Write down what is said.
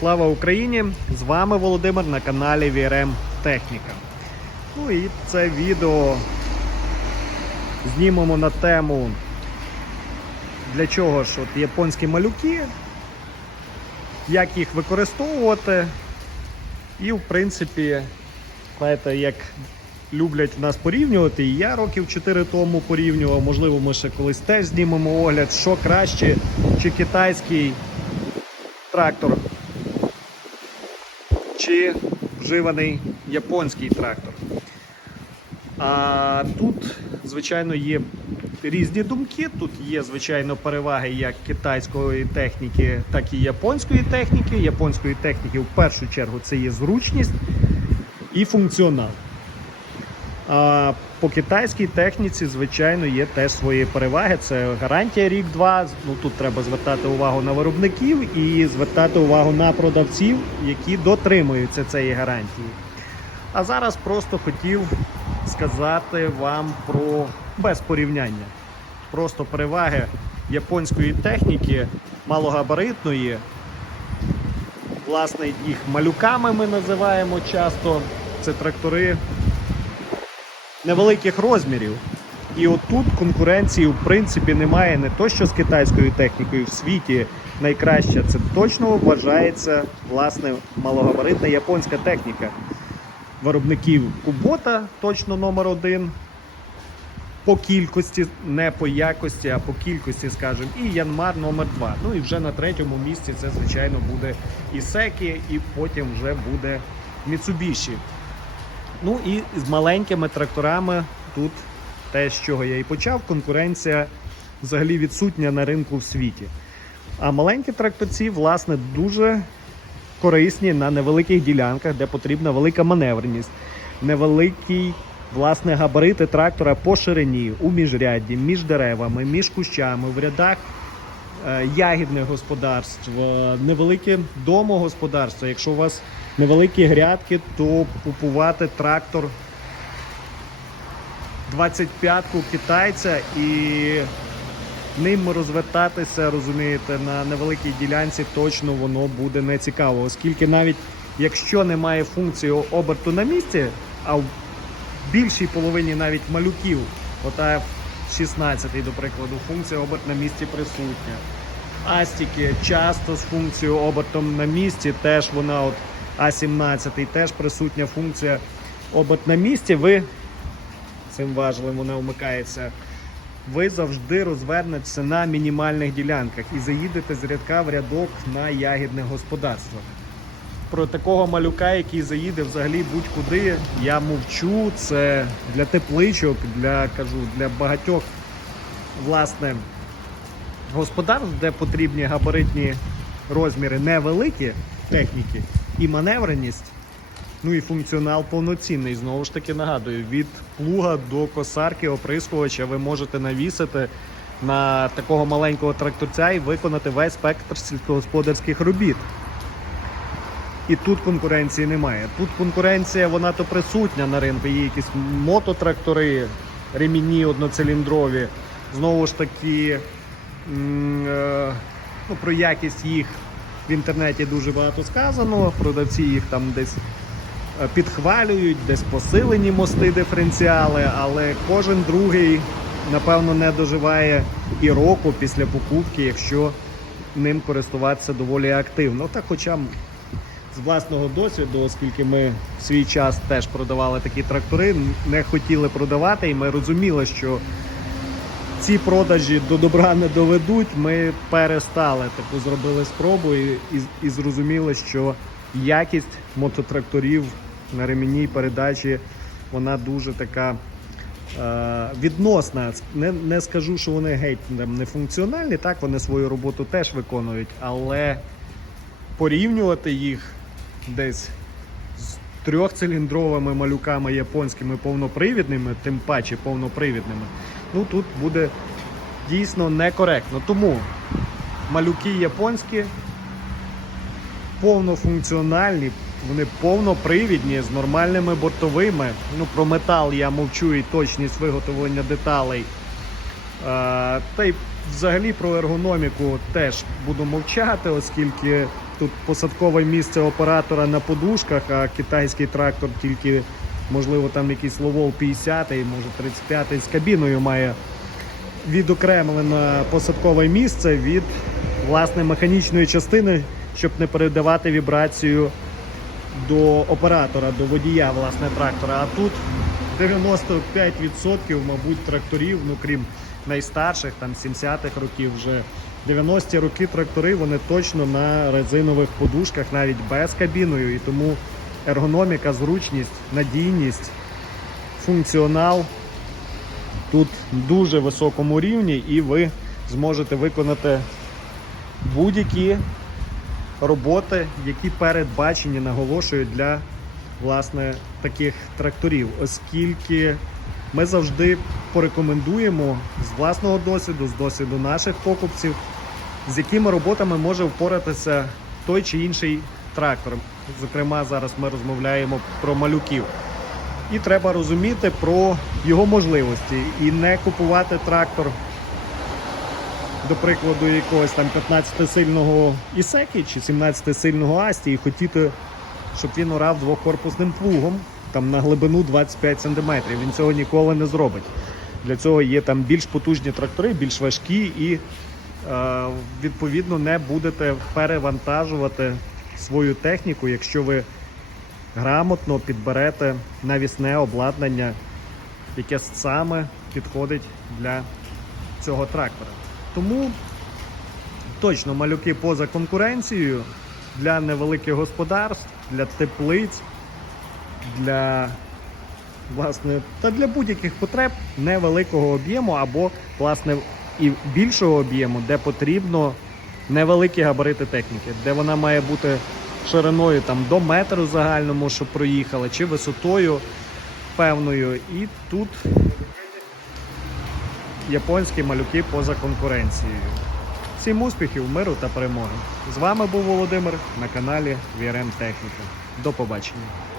слава Україні! З вами Володимир на каналі VRM Техніка. Ну і це відео знімемо на тему для чого ж от японські малюки, як їх використовувати. І в принципі, знаєте, як люблять нас порівнювати, і я років 4 тому порівнював, можливо, ми ще колись теж знімемо огляд, що краще, чи китайський трактор, чи вживаний японський трактор. А тут, звичайно, є різні думки. Тут є, звичайно, переваги як китайської техніки, так і японської техніки. Японської техніки в першу чергу це є зручність і функціонал. По китайській техніці, звичайно, є теж свої переваги. Це гарантія рік-два. Ну тут треба звертати увагу на виробників і звертати увагу на продавців, які дотримуються цієї гарантії. А зараз просто хотів сказати вам про без порівняння. Просто переваги японської техніки, малогабаритної. Власне, їх малюками ми називаємо часто. Це трактори невеликих розмірів. І отут конкуренції в принципі немає не то, що з китайською технікою в світі найкраще. Це точно вважається власне малогабаритна японська техніка виробників Кубота, точно номер один. По кількості, не по якості, а по кількості, скажімо, і Янмар номер 2 Ну і вже на третьому місці це, звичайно, буде і Секі, і потім вже буде Mitsubishi. Ну і з маленькими тракторами тут те, з чого я і почав, конкуренція взагалі відсутня на ринку в світі. А маленькі тракторці, власне, дуже корисні на невеликих ділянках, де потрібна велика маневреність, невеликий власне габарити трактора по ширині, у міжрядді, між деревами, між кущами, в рядах е, ягідних господарств, е, невелике домогосподарство. Якщо у вас невеликі грядки, то купувати трактор 25-ку китайця і ним розвертатися, розумієте, на невеликій ділянці точно воно буде не цікаво, оскільки навіть якщо немає функції оберту на місці, а в більшій половині навіть малюків, ота F16, до прикладу, функція оберт на місці присутня. Астіки часто з функцією обертом на місці, теж вона от А17 теж присутня функція оберт на місці. Ви цим важливим вона вмикається. Ви завжди розвернетеся на мінімальних ділянках і заїдете з рядка в рядок на ягідне господарство. Про такого малюка, який заїде взагалі будь-куди, я мовчу. Це для тепличок, для кажу, для багатьох власне господарств, де потрібні габаритні розміри невеликі техніки і маневреність. Ну і функціонал повноцінний. Знову ж таки нагадую, від плуга до косарки оприскувача ви можете навісити на такого маленького тракторця і виконати весь спектр сільськогосподарських робіт. І тут конкуренції немає. Тут конкуренція, вона то присутня на ринку. Є якісь мототрактори, ремінні одноциліндрові. Знову ж таки, е, ну, про якість їх в інтернеті дуже багато сказано. Продавці їх там десь е, підхвалюють, десь посилені мости диференціали, але кожен другий, напевно, не доживає і року після покупки, якщо ним користуватися доволі активно. Так, хоча з власного досвіду, оскільки ми в свій час теж продавали такі трактори, не хотіли продавати, і ми розуміли, що ці продажі до добра не доведуть. Ми перестали, типу, зробили спробу і, і, і зрозуміли, що якість мототракторів на ремінній передачі вона дуже така. е, Відносна, не, не скажу, що вони геть не функціональні, так вони свою роботу теж виконують, але порівнювати їх десь з трьохциліндровими малюками японськими повнопривідними, тим паче повнопривідними, ну тут буде дійсно некоректно. Тому малюки японські повнофункціональні, вони повнопривідні з нормальними бортовими. Ну про метал я мовчу і точність виготовлення деталей. А, Та й взагалі про ергономіку теж буду мовчати, оскільки тут посадкове місце оператора на подушках, а китайський трактор тільки, можливо, там якийсь ловол 50 може 35 з кабіною має відокремлене посадкове місце від власне механічної частини, щоб не передавати вібрацію до оператора, до водія власне трактора. А тут 95% мабуть тракторів, ну крім найстарших, там 70-х років вже 90-ті роки трактори вони точно на резинових подушках, навіть без кабіною. І тому ергономіка, зручність, надійність, функціонал тут дуже високому рівні, і ви зможете виконати будь-які роботи, які передбачені, наголошую, для власне таких тракторів, оскільки ми завжди порекомендуємо з власного досвіду, з досвіду наших покупців, з якими роботами може впоратися той чи інший трактор. Зокрема, зараз ми розмовляємо про малюків. І треба розуміти про його можливості і не купувати трактор, до прикладу, якогось там 15-сильного Ісекі чи 17-сильного Асті і хотіти, щоб він орав двокорпусним плугом там на глибину 25 см. Він цього ніколи не зробить. Для цього є там більш потужні трактори, більш важкі і е, відповідно не будете перевантажувати свою техніку, якщо ви грамотно підберете навісне обладнання, яке саме підходить для цього трактора. Тому точно малюки поза конкуренцією для невеликих господарств, для теплиць, для власне та для будь-яких потреб невеликого об'єму або власне і більшого об'єму, де потрібно невеликі габарити техніки, де вона має бути шириною там до метру загальному, щоб проїхала, чи висотою певною. І тут японські малюки поза конкуренцією. Всім успіхів, миру та перемоги. З вами був Володимир на каналі VRM Техніка. До побачення.